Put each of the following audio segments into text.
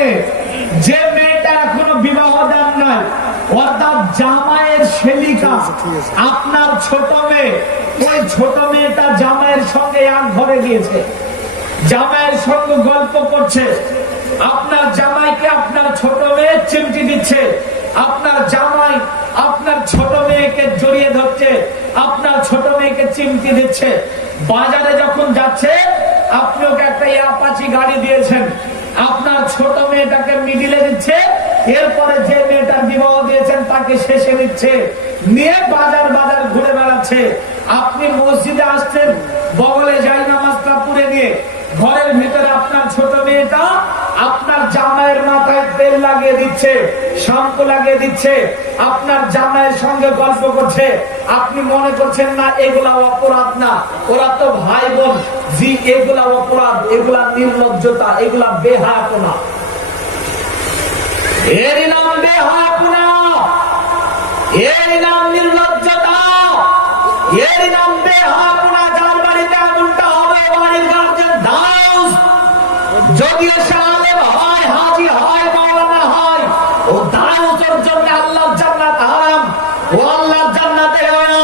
মেয়ে, যে মেয়েটা এখনো বিবাহ দেন নাই, অর্থাৎ জামাইয়ের শেলিকা আপনার ছোট মেয়ে, ওই ছোট মেয়েটা জামাইয়ের সঙ্গে এক ঘরে গিয়েছে, জামাইয়ের সঙ্গে গল্প করছে, আপনার জামাইকে আপনার ছোট মেয়ে চিমটি দিচ্ছে, আপনার জামাই আপনার ছোট মেয়েকে জড়িয়ে ধরছে, আপনার ছোট মেয়েকে চিমটি দিচ্ছে। বাজারে যখন যাচ্ছে, আপনি ওকে একটা অ্যাপাচি গাড়ি দিয়েছেন, আপনার ছোট মেয়েটাকে মিডিলে দিচ্ছে, এরপরে যে মেয়েটার বিবাহ দিয়েছেন তাকে শেষে দিচ্ছে, নিয়ে বাজার বাজার ঘুরে বেড়াচ্ছে। আপনি মসজিদে আসছেন, বগলে যাই নামাজটা পড়ে নিয়ে, ঘরের ভিতরে আপনার ছোট মেয়েটা আপনার জামাইয়ের মাথায় তেল লাগিয়ে দিচ্ছে, শ্যাম্পু লাগিয়ে দিচ্ছে, আপনার জামাইয়ের সঙ্গে গল্প করছে। আপনি মনে করছেন না এগুলা অপরাধ না, ওরা তো ভাই বোন, জি এগুলা অপরাধ, এগুলা নির্লজ্জতা, এগুলা বেহায়াপনা। এরই নাম বেহায়াপনা, এরই নাম নির্লজ্জতা, এরই নাম বেহায়াপনা। যার বাড়িতে এমনটা হবে, বাড়ির গার্জেন দাউস, যদিও সে আলেম হয়, হাজি হয়, মাওলানা হয়, ও দাউসের জন্য আল্লাহর জান্নাত হারাম, ও আল্লাহর জান্নাতে হয় না,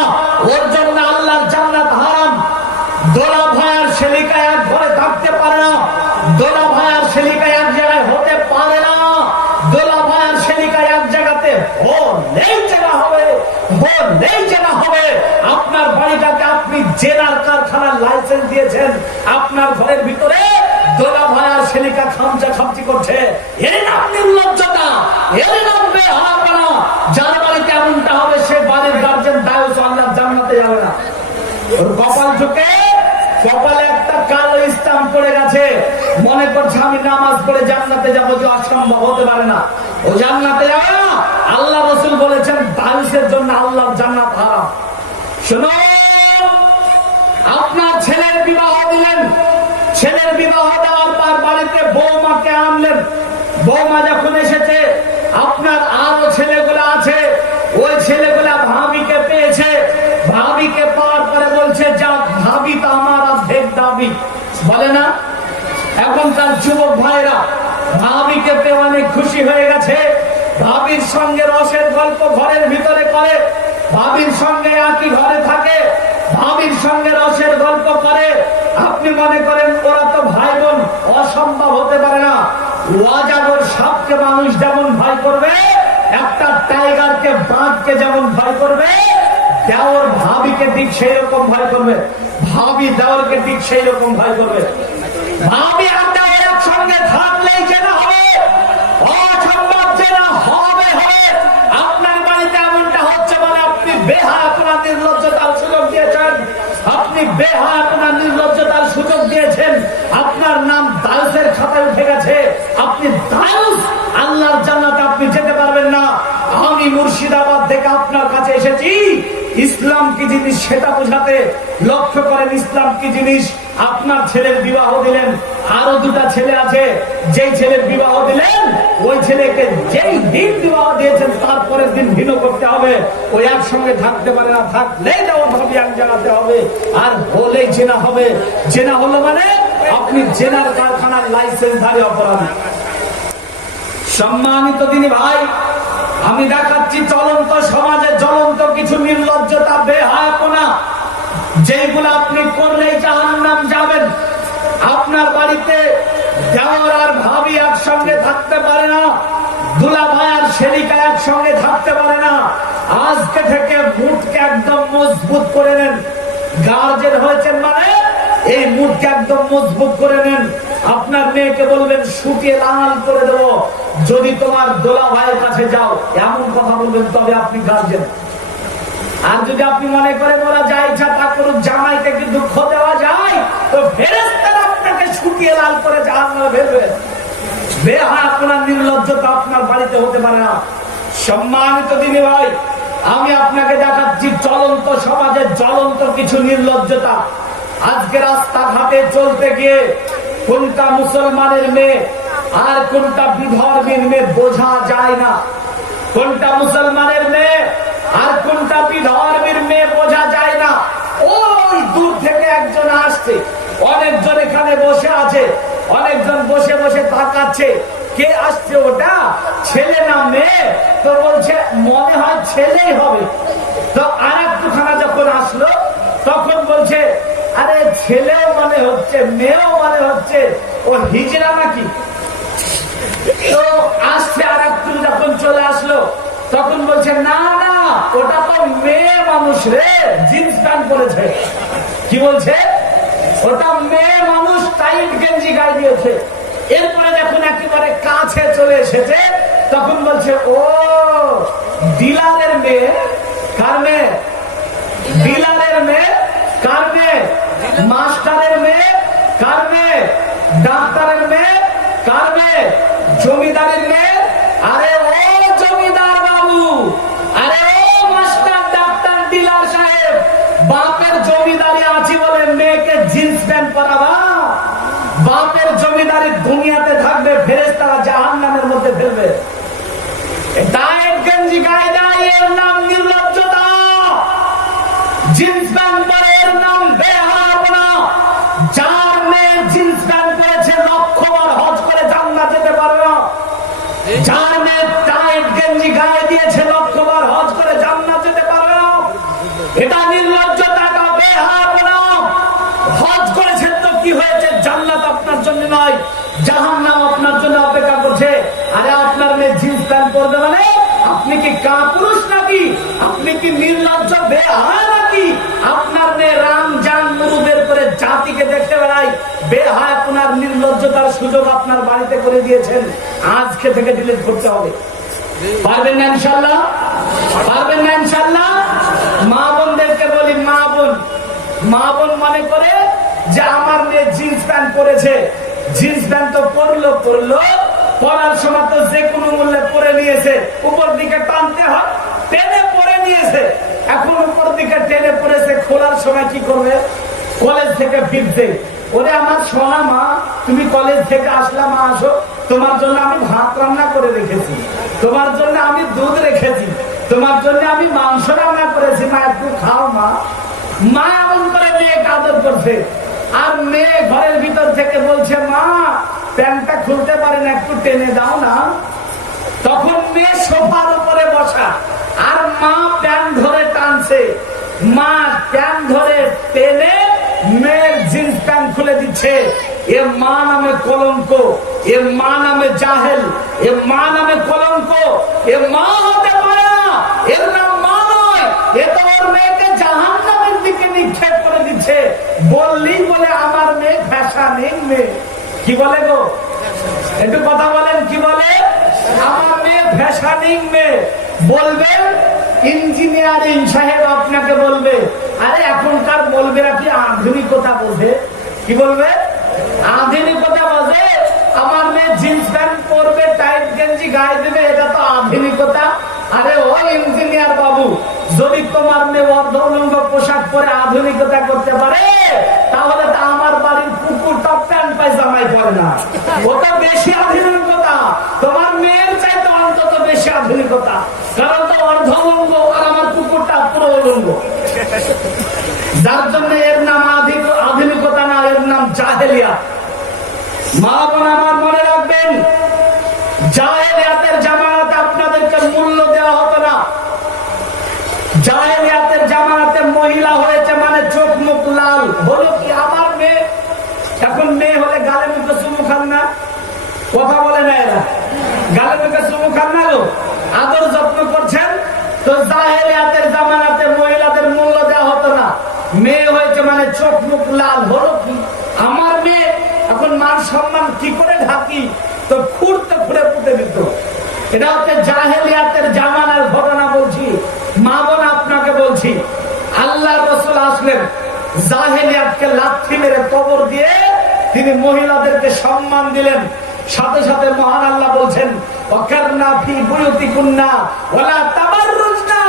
ওর জন্য আল্লাহর জান্নাত হারাম। দোলা ভাইয়ের শেলিকা এক ঘরে থাকতে পারে না, দোলা ভাইয়ের শেলিকা এক জায়গায় হতে পারে না, দোলা ভাইয়ের শেলিকা এক জায়গাতে হলেই জেনা হবে, হলেই জেনা হবে। আপনার বাড়িটাকে আপনি জেনার কারখানার লাইসেন্স দিয়েছেন, আপনার ঘরের ভিতরে দোলা ভাইয়ের শেলিকা খামচা খামচি করছে, এর নাম নির্লজ্জতা, এর নাম বেহায়াপনা। যার বাড়িতে এমনটা হবে, সে বাড়ির গার্জেন দায়ুস, আল্লাহর জান্নাতে যাবে না। ওর কপাল ঝুঁকে, কপালে একটা কালো স্টাম্প পড়ে গেছে, মনে করছে আমি নামাজ পড়ে জান্নাতে যাবো, যে অসম্ভব, হতে পারে না, ও জান্নাতে যাবে না। আল্লাহ রাসূল বলেছেন দায়ুসের জন্য আল্লাহর জান্নাত হারাম। শুনুন, আপনার ছেলের বিবাহ দিলেন, ছেলের বিবাহ দেওয়ার পর বাড়িতে বৌমাকে আনলেন, বৌমা যখন এসেছে, আপনার আরো ছেলেগুলো আছে, ওই ছেলেগুলা ভাবিকে পেয়েছে, ভাবিকে পাওয়ার পরে বলছে যা ভাবি তো আমার অর্ধেক দাবি, বলে না এখনকার যুবক ভাইরা। ভাবিকে পেয়ে অনেক খুশি হয়ে গেছে, ভাবির সঙ্গে রসের গল্প ঘরের ভিতরে করে, ভাবির সঙ্গে একই ঘরে থাকে, ভাবির সঙ্গে রসের গল্প করে। আপনি মনে করেন ওরা তো ভাই বোন, অসম্ভব, হতে পারে না। ওয়াজাগর সাপকে মানুষ যেমন ভয় করবে, একটা টাইগারকে, বাঘকে যেমন ভয় করবে, দেওর ভাবিকে ঠিক সেই রকম ভয় করবে, ভাবি দেওরকে ঠিক সেই রকম ভয় করবে। ভাবি আর দেওর একসঙ্গে থাকলেই জেনা হবে, অসম্ভব জেনা হবে হবে। আপনার বাড়িতে এমনটা হচ্ছে মানে আপনি বেহায়াপনা, নির্লজ্জতার সুযোগ দিয়েছেন, আপনি বেহায়াপনা, নির্লজ্জতার সুযোগ দিয়েছেন। আপনার নাম দাউসের খাতায় উঠে গেছে, আপনি দাউস, আল্লাহর জান্নাতে আপনি যেতে পারবেন না। আমি মুর্শিদাবাদ থেকে আপনার কাছে এসেছি ইসলাম কি জিনিস সেটা বোঝাতে। লক্ষ্য করেন ইসলাম কি জিনিস। আপনার ছেলের বিবাহ দিলেন, আরো দুটা ছেলে আছে, যেই ছেলের বিবাহ দিলেন ওই ছেলেকে যেই দিন বিবাহ দিয়েছেন তারপরের দিন ভিন্ন করতে হবে। ওই একসঙ্গে থাকতে পারে না, থাকলেই দেওয়া ভাবি এক জায়গাতে হবে, আর হলেই জেনা হবে। জেনা হলো মানে আপনি জেনার কারখানার লাইসেন্সধারী অপরাধী। সম্মানিত দিনী ভাই, আমি দেখাচ্ছি চলন্ত সমাজে জ্বলন্ত কিছু নির্লজ্জতা, বেহায়াপনা, যেগুলো আপনি করলেই জাহান্নাম যাবেন। আপনার বাড়িতে দেওর আর ভাবি একসঙ্গে থাকতে পারে না, দুলা ভাই আর শেলিকা একসঙ্গে থাকতে পারে না। আজকে থেকে মুঠকে একদম মজবুত করে নেন। গার্জেন হয়েছেন মানে এই মুঠকে একদম মজবুত করে নেন। আপনার মেয়েকে বলবেন শুকিয়ে লাল করে দেবো, যদি তোমার দোলা ভাইয়ের কাছে যাও, এমন কথা বলবেন, তবে আপনি গার্জেন। আর যদি আপনি মনে করেন ওরা যা ইচ্ছা তা করুক, জামাইকে কি দুঃখ দেওয়া যায়, তো ফেরেশতারা আপনাকে শুকিয়ে লাল করে জাহান্নামে ফেলবে। বেহায়াপনা, নির্লজ্জতা আপনার বাড়িতে হতে পারে না। সম্মানিত দিনী ভাই, আমি আপনাকে দেখাচ্ছি চলন্ত সমাজে জ্বলন্ত কিছু নির্লজ্জতা। আজকে রাস্তাঘাটে চলতে গিয়ে কোনটা মুসলমানের মেয়ে আর কোনটা বিধর্মীর মেয়ে বোঝা যায় না, কোনটা মুসলমানের মেয়ে আর কোনটা বিধর্মীর মেয়ে বোঝা যায় না। ওই দূর থেকে একজন আসছে, অনেকজন এখানে বসে আছে, অনেকজন বসে বসে তাকাচ্ছে, কে আসছে ওটা, ছেলে না মেয়ে? তো বলছে মনে হয় ছেলেই হবে। তো আর একটুখানা যখন আসলো তখন বলছে আরে ছেলেও মনে হচ্ছে মেয়েও মনে হচ্ছে, ও হিজড়া নাকি? তো আসছে আর একটু যখন চলে আসলো তখন বলছে না না, ওটা তো মেয়ে মানুষ রে, জিন্স প্যান্ট পরেছে। কি বলছে? ওটা মেয়ে মানুষ, টাইট গেঞ্জি গায়ে দিয়েছে। এরপরে যখন একেবারে কাছে চলে এসেছে তখন বলছে ও ডিলারের মেয়ে। কার মেয়ে? ডিলারের মেয়ে। কার মেয়ে? মাস্টারের মেয়ে। কার মেয়ে? ডাক্তারের মেয়ে। কার মেয়ে? জমিদারের মেয়ে। আরে ও জমিদার বাবু, আরে ও মাস্টার ডাক্তার ডিলার সাহেব, বাপের জমিদারি আছি বলে মেয়েকে জিন্স প্যান্ট পরাবা? বাপের জমিদারি দুনিয়াতে থাকবে, ফেরেশতারা জাহান্নামের মধ্যে ফেলবে। টাইট গেঞ্জি গায়ে দেয়, এর নাম নির্লজ্জতা। জিন্স প্যান্ট পরে এর নাম বেহায়াপনা। যার মেয়ে জিন্স প্যান্ট পরেছে লক্ষবার হজ করে জান্নাত যেতে পারবে না। যার মেয়ে টাইট গেঞ্জি গায়ে দিয়েছে লক্ষবার হজ করে জান্নাত যেতে পারবে না। এটা নির্লজ্জতা, এটা বেহায়াপনা। হজ করেছেন তো কি হয়েছে? জান্নাত আপনার জন্য নয়, জাহান্নাম আপনার জন্য অপেক্ষা করছে। আরে আপনার মেয়ে জিন্স প্যান্ট পরবে মানে আপনি কি কাপুরুষ নাকি? আপনি কি নির্লজ্জ বেহায়া নাকি? আপনার মেয়ে রাম জান মুরুদের করে জাতিকে দেখতে বেড়াই, বেহায়াপনার নির্লজ্জতার সুযোগ আপনার বাড়িতে করে দিয়েছেন। আজকে থেকে ডিলিট করতে হবে। পারবেন না ইনশাল্লাহ? পারবেন না ইনশাল্লাহ? মা বোনদেরকে বলি, মা বোন মনে করে যে আমার মেয়ে জিন্স প্যান্ট পরেছে, জিন্স প্যান্ট তো পরলো পরার সময় তো যে কোনো মূল্যে পরে নিয়েছে, উপর দিকে টানতে হয়, টেনে পরে নিয়েছে। এখন উপর দিকে টেনে পড়েছে, খোলার সময় কি করবে? কলেজ থেকে ফিরছে, ওরে আমার সোনা মা, তুমি কলেজ থেকে আসলা, মা আসো, তোমার জন্য আমি ভাত রান্না করে রেখেছি, তোমার জন্য আমি দুধ রেখেছি, তোমার জন্য আমি মাংস রান্না করেছি, মা একটু খাও মা। মা এমন করে মেয়েকে আদর করছে, আর মেয়ে ঘরের ভিতর থেকে বলছে মা প্যান্টটা খুলতে পারে না, একটু টেনে দাও না। তখন মেয়ে সোফার উপরে বসা, আর মা প্যান্ট ধরে টানছে, মা প্যান্ট ধরে টেনে মেয়ের জিন্স প্যান্ট খুলে দিচ্ছে। এ মা নামে কলঙ্ক, এ মা নামে জাহেল, এ মা নামে কলঙ্ক, এ মা হতে পারে না, এর নাম মা নয়। এ তো ওর মেয়েকে জাহান্নামের দিকে নিক্ষেপ করে দিচ্ছে। বললি বলে আমার মেয়ে ফ্যাশনিং মেয়ে। কি বলে গো? একটু কথা বলেন, কি বলে? আমার মেয়ে ফ্যাশনিং মেয়ে। বলবেন ইঞ্জিনিয়ারিং সাহেব আপনাকে বলবে, আরে এখনকার বলবেরা কি আধুনিকতা বোঝে? কি বলবে? আধুনিকতা বোঝে? আমার মেয়ে জিন্স প্যান্ট পরবে, টাইট গেঞ্জি গায়ে দেবে, এটা তো আধুনিকতা। আরে ও ইঞ্জিনিয়ার বাবু, যদি তোমার মেয়ে অর্ধউলঙ্গ পোশাক পরে আধুনিকতা করতে পারে, তাহলে তো আমার বাড়ির কুকুরটা প্যান্ট পায়জামাই পরে না। ওটা বেশি আধুনিকতা, তোমার মেয়ের চাইতে অন্তত বেশি আধুনিকতা, কারণ তো অর্ধউলঙ্গ আর আমার কুকুরটা পুরো উলঙ্গ। যার জন্য এর নাম আধুনিকতা না, এর নাম জাহেলিয়াত। মা বোন আমার মনে রাখবেন, জাহেলিয়াতের জামানাতে আপনাদেরকে মূল্য দেওয়া হতো না। জাহেলিয়াতের জামানাতে মহিলা হয়েছে মানে চোখ মুখ লাল হলো কি? আমার মেয়ে এখন মেয়ে হলে গালে মুখে চুমু খান না? কথা বলে না এরা, গালে মুখে চুমু খান না গো? আদর যত্ন করছেন তো। জাহেলিয়াতের জামানাতে মহিলাদের মূল্য দেওয়া হতো না, মেয়ে হয়েছে মানে চোখ মুখ লাল হলো কি? আমার মেয়ে এখন মান সম্মান কি করে ঢাকি? তো খুঁড়তে খুঁড়ে পুঁতে দিত। এটা হচ্ছে জাহেলিয়াতের জামানার ঘটনা বলছি। মা বোন আপনাকে বলছি, আল্লাহ রাসূল আসলেন, জাহেলিয়াতকে লাথি মেরে কবর দিয়ে তিনি মহিলাদেরকে সম্মান দিলেন। সাথে সাথে মহান আল্লাহ বলছেন, ওয়াকারনা ফি বুয়ুতিকুন্না ওয়ালা তাবাররুজনা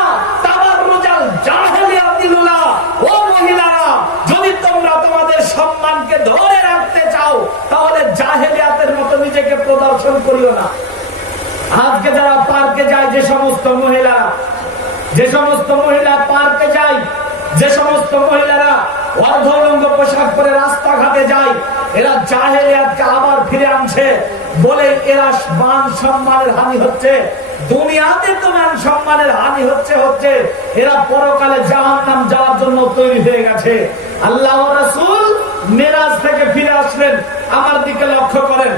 তাবাররুজাল জাহেলিয়াতিল উলা। ও মহিলারা, যদি তোমরা তোমাদের সম্মানকে ধরে রাখতে চাও তাহলে জাহেলিয়াতের মতো নিজেকে প্রদর্শন করিও না। আজকে যারা পার্কে যায়, যে সমস্ত মহিলা পার্কে যায়, যে সমস্ত মহিলারা অর্ধউলঙ্গ পোশাক পরে রাস্তাঘাটে যায়, এরা জাহেলিয়াতকে আবার ফিরে আনছে। বলে এরা মান সম্মানের হানি হচ্ছে, দুনিয়াতে তো মান সম্মানের হানি হচ্ছে এরা পরকালে জাহান্নাম যাওয়ার জন্য তৈরি হয়ে গেছে। আল্লাহ রাসূল মেরাজ থেকে ফিরে আসলেন, আমার দিকে লক্ষ্য করেন,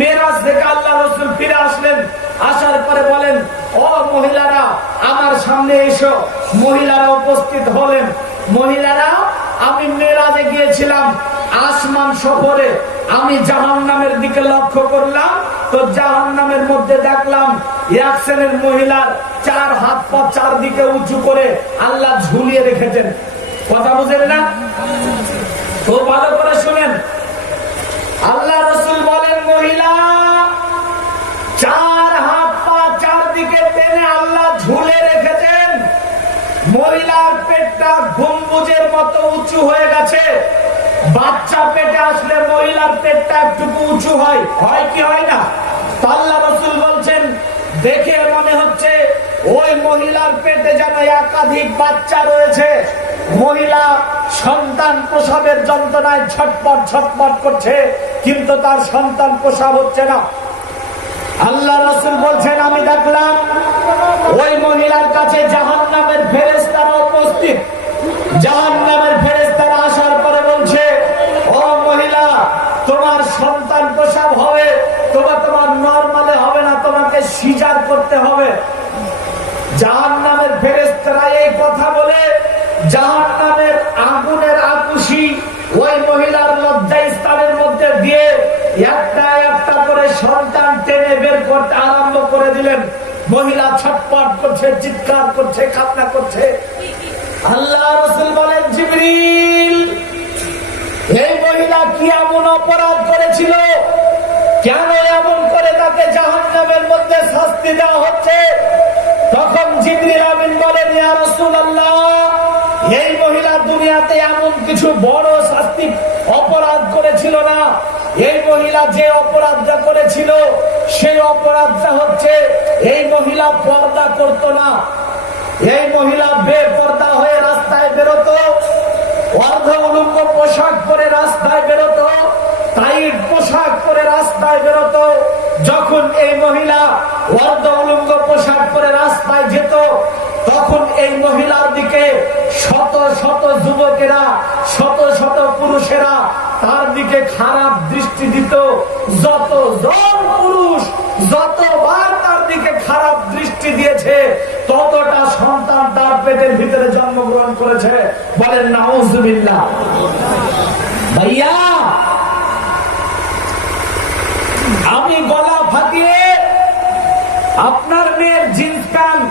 মেরাজ থেকে আল্লাহ রাসূল ফিরে আসলেন, আসার পরে বলেন, ও মহিলারা আমার সামনে এসো। মহিলারা উপস্থিত হলেন। মহিলারা, আমি মেরাজে গিয়েছিলাম আসমান সফরে, আমি জাহান্নামের দিকে লক্ষ্য করলাম, তো জাহান্নামের মধ্যে দেখলাম এক শ্রেণীর মহিলার 4 হাত পা চারদিকে উঁচু করে আল্লাহ ঝুলিয়ে রেখেছেন। কথা বুঝেন না? তো ভালো করে শুনেন, আল্লাহ রাসূল বলেন, মহিলা 4 হাত পা চারদিকে টেনে আল্লাহ ঝুলে রেখেছেন। মহিলার পেটটা গম্বুজের মতো উঁচু হয়ে গেছে। বাচ্চা পেটে আসলে মহিলার পেটটা একটু উঁচু হয়, হয় কি হয় না? আল্লাহ রাসূল বলছেন, দেখে মনে হচ্ছে ওই মহিলার পেটে যেন একাধিক বাচ্চা রয়েছে। মহিলা সন্তান প্রসবের যন্ত্রণায় ছটপট করছে, কিন্তু তার সন্তান প্রসব হচ্ছে না। আল্লাহ রাসূল বলছেন, আমি দেখলাম ওই মহিলার কাছে জাহান্নামের ফেরেশতারা উপস্থিত। জাহান্নামের ফেরেশতারা আসার পরে বলছে, ও মহিলা, তোমার সন্তান প্রসব হবে, তোমার নরমালে হবে না, তোমাকে সিজার করতে হবে। জাহান্নামের ফেরেশতারা এই কথা বলে জাহান্নামের আগুনের আকুশি ওই মহিলার লজ্জাস্থানের মধ্যে দিয়ে একটা একটা করে সন্তান টেনে বের করতে আরম্ভ করে দিলেন। মহিলা ছটপট করছে, চিৎকার করছে, কান্না করছে। আল্লাহ রাসূল বলেন, জিবরিল, এই মহিলা কি এমন অপরাধ করেছিল, কেন এমন করে তাকে জাহান্নামের মধ্যে শাস্তি দেওয়া হচ্ছে? তখন জিবরিল আমিন বলেন, ইয়া রাসূলুল্লাহ, এই মহিলা দুনিয়াতে এমন কিছু বড় শাস্তি অপরাধ করেছিল না। এই মহিলা যে অপরাধটা করেছিল সেই অপরাধটা হচ্ছে এই মহিলা পর্দা করত না। এই মহিলা বেপর্দা হয়ে রাস্তায় বেরোতো, অর্ধ উলঙ্গ পোশাক পরে রাস্তায় বেরোতো, টাইট পোশাক পরে রাস্তায় বেরোতো। যখন এই মহিলা অর্ধ উলঙ্গ পোশাক পরে রাস্তায় যেত, তখন এই মহিলার দিকে শত শত যুবকেরা, শত শত পুরুষেরা তার দিকে খারাপ দৃষ্টি দিত। যতজন পুরুষ যতবার তার দিকে খারাপ দৃষ্টি দিয়েছে, ততটা সন্তান তার পেটের ভিতরে জন্মগ্রহণ করেছে। বলেন নাউজুবিল্লাহ। ভাইয়া, আমি গলা ফাটিয়ে আপনার মেয়ের জিন্স প্যান্ট,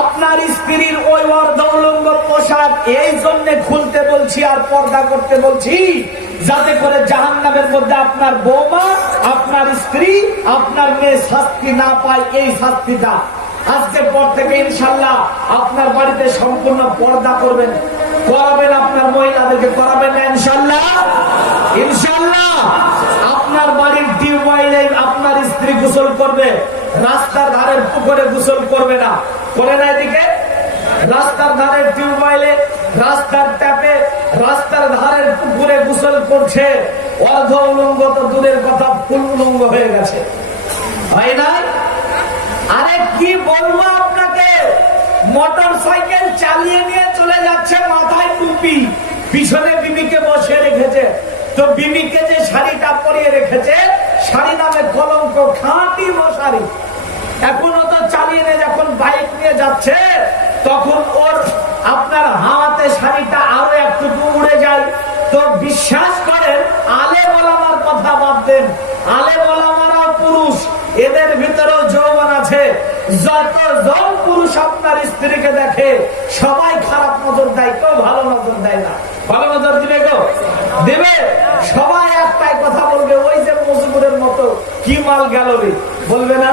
আপনার স্ত্রীর ওই অর্ধ উলঙ্গ পোশাক এই জন্য খুলতে বলছি আর পর্দা করতে বলছি, যাতে করে জাহান্নামের মধ্যে আপনার বৌমা, আপনার স্ত্রী, আপনার মেয়ে শাস্তি না পায়। এই শাস্তিটা আজকের পর থেকে ইনশাআল্লাহ আপনার বাড়িতে সম্পূর্ণ পর্দা করবেন, করাবেন, আপনার মহিলাদেরকে করাবেন না ইনশাআল্লাহ। ইনশাআল্লাহ আপনার বাড়ির টিউবওয়েলে আপনার স্ত্রী গোসল করবে, রাস্তার ধারের পুকুরে গোসল করবে না। করে না? এদিকে রাস্তার ধারের টিউবওয়েলে, রাস্তার ট্যাপে, রাস্তার ধারের পুকুরে গোসল করছে, অর্ধ উলঙ্গ তো দূরের কথা, ফুল উলঙ্গ হয়ে গেছে, হয় না? আরে কি বলবো আপনাকে, মোটর সাইকেল চালিয়ে নিয়ে চলে যাচ্ছে, মাথায় টুপি, পিছনে বিবিকে বসে রেখেছে। তো বিবিকে যে শাড়িটা পরিয়ে রেখেছে, শাড়ি নামে কলঙ্ক, খাঁটি মশারি। এখনো তো চালিয়ে নিয়ে যখন বাইক নিয়ে যাচ্ছে, তখন ওর আপনার হাতে শাড়িটা আরো একটু উড়ে যায়। তো বিশ্বাস করেন, আলেম ওলামার কথা বাদ দেন, আলেম ওলামারাও পুরুষ, এদের ভিতরেও যৌবন আছে। যতজন পুরুষ আপনার স্ত্রীকে দেখে, সবাই খারাপ নজর দেয়, কেউ ভালো নজর দেয় না। ভালো নজর দিবে গো? দিবে। সবাই একটাই কথা বলবে, ওই যে মজুরের মতো, কি মাল গেল রে, বলবে না?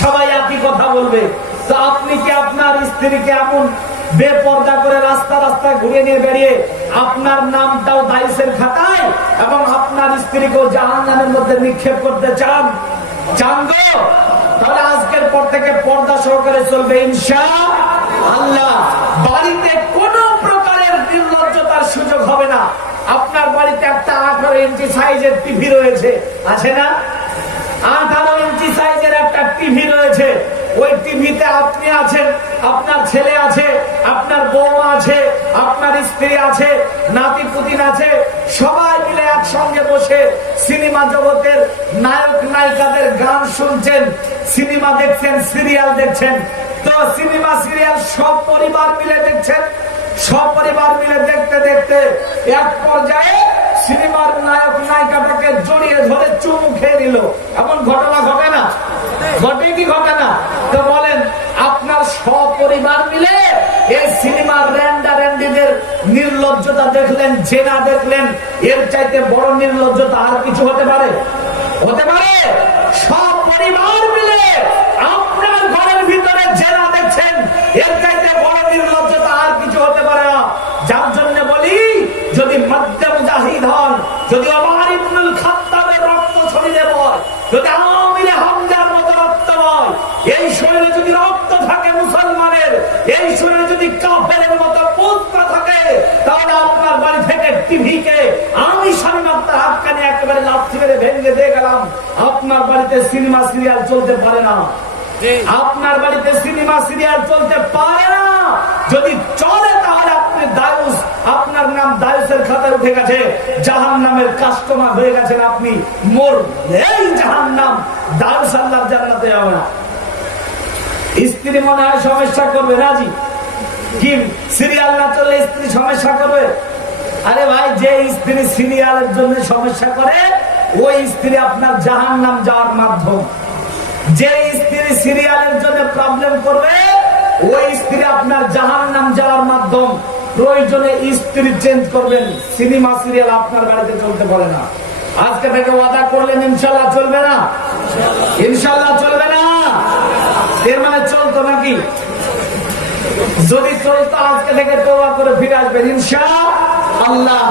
সবাই একই কথা বলবে। তো আপনি কি আপনার স্ত্রীকে এমন বেপর্দা করে রাস্তা রাস্তায় ঘুরে নিয়ে বেরিয়ে আপনার নামটাও দাইসের খাতায় এবং আপনার স্ত্রীকেও জাহান্নামের মধ্যে নিক্ষেপ করতে চান? চান গো? তাহলে আজকের পর থেকে পর্দা সহকারে চলবে ইনশাআল্লাহ। বাড়িতে কোনো প্রকারের নির্লজ্জতার সুযোগ হবে না। আপনার বাড়িতে একটা 18 ইঞ্চি সাইজের টিভি রয়েছে, আছে না? 18 ইঞ্চি সাইজের একটা টিভি রয়েছে। ওই টিভিতে আপনি আছেন, আপনার ছেলে আছে, আপনার বৌমা আছে, আপনার স্ত্রী আছে, নাতি পুতিন আছে, সবাই মিলে একসঙ্গে বসে সিনেমা জগতের নায়ক নায়িকাদের গান শুনছেন, সিনেমা দেখছেন, সিরিয়াল দেখছেন। তো সিনেমা সিরিয়াল সব পরিবার মিলে দেখছেন। সব পরিবার মিলে দেখতে দেখতে এক পর্যায়ে সিনেমার নায়ক নায়িকাটাকে জড়িয়ে ধরে চুমু খেয়ে নিল। এমন ঘটনা ঘটে না? ঘটে কি ঘটে না? তো বলেন, আপনার সব পরিবার মিলে এই সিনেমার র্যান্ডারেন্ডিদের নির্লজ্জতা দেখলেন, জেনা দেখলেন, এর চাইতে বড় নির্লজ্জতা আর কিছু হতে পারে? হতে পারে? সব পরিবার মিলে আপনার ঘরের ভিতরে জেনা দেখছেন, এর চাইতে বড় নির্লজ্জতা আর কিছু হতে পারে না। যার জন্য বলি, যদি মধ্যে মুজাহিদ হন, যদি ওমর ইবনুল খাত্তাবের রক্ত শরীরে বয়, যদি আমির হামজার মতো রক্ত বয়, এই শরীরে যদি রক্ত থাকে মুসলমানের, এই শরীরে যদি কাফেরের মতো পুত্র থাকে, তাহলে আপনার বাড়ি থেকে টিভিকে আমি স্বামী আক্তার হাক্কানি একেবারে লাথি মেরে ভেঙে দিয়ে গেলাম। আপনার বাড়িতে সিনেমা সিরিয়াল চলতে পারে না। আপনার বাড়িতে সিনেমা সিরিয়াল চলতে পারে না। যদি চলে তাহলে আপনি দায়ুস, আপনার নাম দায়ুসের খাতায় উঠে গেছে, জাহান্নামের কাস্টমার হয়ে গেছেন আপনি। মোর এই জাহান্নাম, দায়ুস আল্লাহর জান্নাতে যাবে না। স্ত্রী মনে হয় সমস্যা করবে, রাজি কি? সিরিয়াল না চললে স্ত্রী সমস্যা করবে? আরে ভাই, যে স্ত্রী সিরিয়ালের জন্য সমস্যা করে, ওই স্ত্রী আপনার জাহান্নাম যাওয়ার মাধ্যম। যে স্ত্রী সিরিয়ালের জন্য প্রবলেম করবে, ওই স্ত্রী আপনার জাহান্নাম যাওয়ার মাধ্যম। প্রয়োজনে স্ত্রী চেঞ্জ করবেন, সিনেমা সিরিয়াল আপনার বাড়িতে চলতে পারে না। আজকে থেকে ওয়াদা করলেন ইনশাল্লাহ চলবে না? ইনশাল্লাহ চলবে না। এর মানে চলতো নাকি? যদি চলতো আজকে থেকে তওবা করে ফিরে আসবেন ইনশাআল্লাহ।